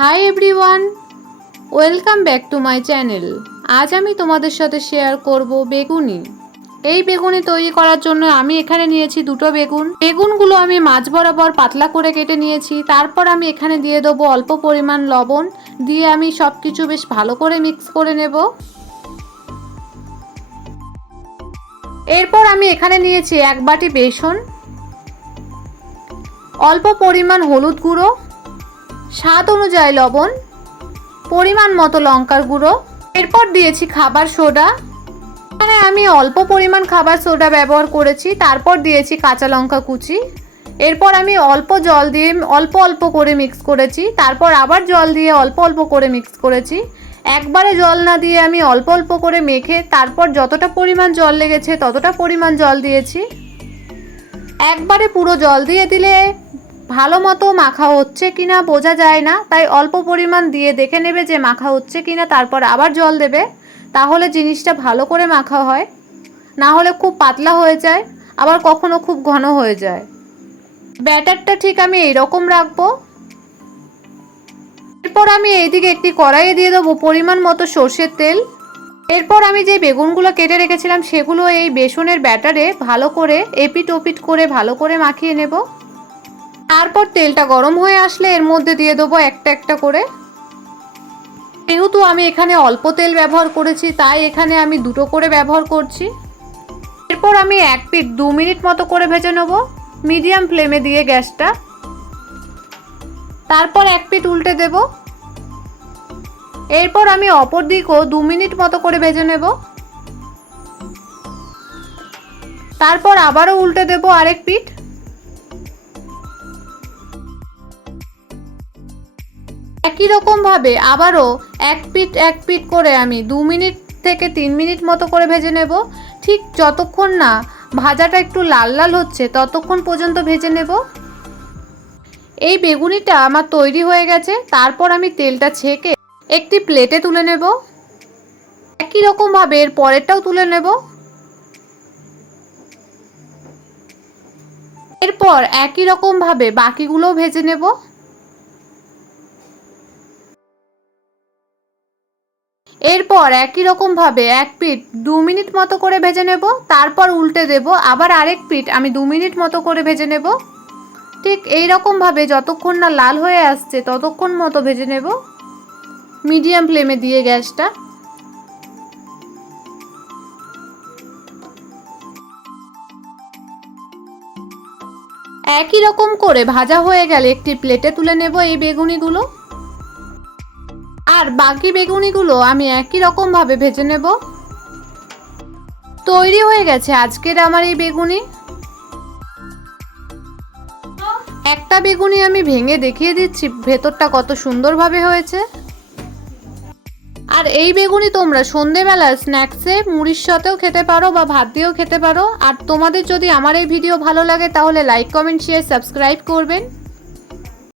Hi everyone, welcome back to my channel. আজ আমি তোমাদের সাথে শেয়ার করব বেগুনি। এই বেগুনি তৈরি করার জন্য আমি এখানে নিয়েছি দুটো বেগুনগুলো আমি মাঝ বরাবর পাতলা করে কেটে নিয়েছি। তারপর আমি এখানে দিয়ে দেবো অল্প পরিমাণ লবণ, দিয়ে আমি সব কিছু বেশ ভালো করে মিক্স করে নেব। এরপর আমি এখানে নিয়েছি 1 বাটি বেসন, অল্প পরিমাণ হলুদ গুঁড়ো, স্বাদ অনুযায়ী লবণ, পরিমাণ মতো লঙ্কার গুঁড়ো। এরপর দিয়েছি খাবার সোডা, এখানে আমি অল্প পরিমাণ খাবার সোডা ব্যবহার করেছি। তারপর দিয়েছি কাঁচা লঙ্কা কুচি। এরপর আমি অল্প জল দিয়ে অল্প অল্প করে মিক্স করেছি। তারপর আবার জল দিয়ে অল্প অল্প করে মিক্স করেছি। একবারে জল না দিয়ে আমি অল্প অল্প করে মেখে তারপর যতটা পরিমাণ জল লেগেছে ততটা পরিমাণ জল দিয়েছি। একবারে পুরো জল দিয়ে দিলে ভালো মতো মাখা হচ্ছে কিনা বোঝা যায় না, তাই অল্প পরিমাণ দিয়ে দেখে নেবে যে মাখা হচ্ছে কিনা, তারপর আবার জল দেবে। তাহলে জিনিসটা ভালো করে মাখা হয়, না হলে খুব পাতলা হয়ে যায়, আবার কখনো খুব ঘন হয়ে যায়। ব্যাটারটা ঠিক আমি এইরকম রাখবো। এরপর আমি এইদিকে একটি কড়াইয়ে দিয়ে দেবো পরিমাণ মতো সর্ষের তেল। এরপর আমি যে বেগুনগুলো কেটে রেখেছিলাম সেগুলো এই বেসনের ব্যাটারে ভালো করে এপিট ওপিট করে ভালো করে মাখিয়ে নেব। তারপর তেলটা গরম হয়ে আসলে এর মধ্যে দিয়ে দেবো একটা একটা করে। যেহেতু আমি এখানে অল্প তেল ব্যবহার করেছি তাই এখানে আমি দুটো করে ব্যবহার করছি। এরপর আমি এক পিঠ 2 মিনিট মতো করে ভেজে নেব মিডিয়াম ফ্লেমে দিয়ে গ্যাসটা। তারপর এক পিঠ উল্টে দেব। এরপর আমি অপর দিকও 2 মিনিট মতো করে ভেজে নেব। তারপর আবারও উল্টে দেব আরেক পিঠ। একই রকম ভাবে আবারও এক পিঠ করে আমি 2 মিনিট থেকে 3 মিনিট মতো করে ভেজে নেব। ঠিক যতক্ষণ না ভাজাটা একটু লাল লাল হচ্ছে ততক্ষণ পর্যন্ত ভেজে নেব। এই বেগুনিটা আমার তৈরি হয়ে গেছে। তারপর আমি তেলটা ছেঁকে একটি প্লেটে তুলে নেব। একই রকম ভাবে এর পরেরটাও তুলে নেব। এরপর একই রকম ভাবে বাকিগুলোও ভেজে নেব। এরপর একই রকম ভাবে এক পিঠ 2 মিনিট মতো করে ভেজে নেব। তারপর উল্টে দেব, আবার আরেক পিঠ আমি 2 মিনিট মতো করে ভেজে নেব। ঠিক এই রকম ভাবে যতক্ষণ না লাল হয়ে আসছে ততক্ষণ মতো ভেজে নেব মিডিয়াম ফ্লেমে দিয়ে গ্যাসটা। একই রকম করে ভাজা হয়ে গেলে একটি প্লেটে তুলে নেব এই বেগুনিগুলো। আর বাকি বেগুনিগুলো আমি একই রকম ভাবে ভেজে নেব। তৈরি হয়ে গেছে আজকের আমার এই বেগুনি। একটা বেগুনি আমি ভেঙে দেখিয়ে দিচ্ছি ভেতরটা কত সুন্দরভাবে হয়েছে। আর এই বেগুনি তোমরা সন্ধেবেলা স্ন্যাক্সে মুড়ির সাথেও খেতে পারো বা ভাত দিয়েও খেতে পারো। আর তোমাদের যদি আমার এই ভিডিও ভালো লাগে তাহলে লাইক, কমেন্ট, শেয়ার, সাবস্ক্রাইব করবেন।